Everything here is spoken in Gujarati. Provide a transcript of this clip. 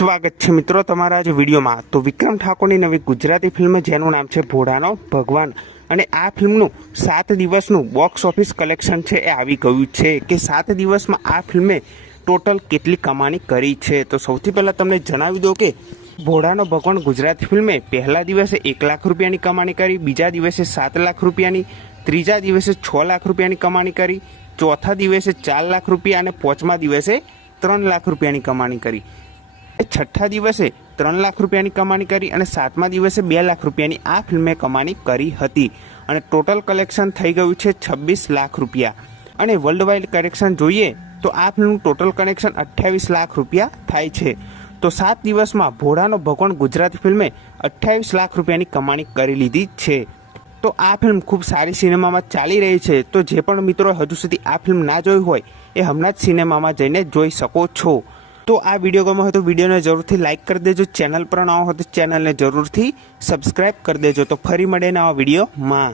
સ્વાગત છે મિત્રો તમારા આજે વિડીયોમાં। તો વિક્રમ ઠાકોરની નવી ગુજરાતી ફિલ્મ જેનું નામ છે ભોળાનો ભગવાન અને આ ફિલ્મનું 7 દિવસનું બોક્સ ઓફિસ કલેક્શન છે એ આવી ગયું છે કે 7 દિવસમાં આ ફિલ્મે ટોટલ કેટલી કમાણી કરી છે। તો સૌથી પહેલાં તમને જણાવી દો કે ભોળાનો ભગવાન ગુજરાતી ફિલ્મે પહેલા દિવસે 1 લાખ રૂપિયાની કમાણી કરી, બીજા દિવસે 7 લાખ રૂપિયાની, ત્રીજા દિવસે 6 લાખ રૂપિયાની કમાણી કરી, ચોથા દિવસે 4 લાખ રૂપિયા અને પાંચમા દિવસે 3 લાખ રૂપિયાની કમાણી કરી। છઠ્ઠા દિવસે 3 લાખ રૂપિયાની કમાણી કરી અને સાતમા દિવસે 2 લાખ રૂપિયાની આ ફિલ્મે કમાણી કરી હતી અને ટોટલ કલેક્શન થઈ ગયું છે 26 લાખ રૂપિયા। અને વર્લ્ડ વાઇડ કલેક્શન જોઈએ તો આ ફિલ્મનું ટોટલ કલેક્શન 28 લાખ રૂપિયા થાય છે। તો 7 દિવસમાં ભોળાનો ભગવાન ગુજરાતી ફિલ્મે 28 લાખ રૂપિયાની કમાણી કરી લીધી છે। તો આ ફિલ્મ ખૂબ સારી સિનેમામાં ચાલી રહી છે। તો જે પણ મિત્રો હજુ સુધી આ ફિલ્મ ના જોઈ હોય એ હમણાં જ સિનેમામાં જઈને જોઈ શકો છો। તો આ વિડીયો ગમ્યો હોય તો વિડીયોને જરૂરથી લાઇક કરી દેજો, ચેનલ પર નવા હોય તો ચેનલને જરૂરથી સબસ્ક્રાઇબ કરી દેજો। તો ફરી મળીએ નવા વિડીયોમાં।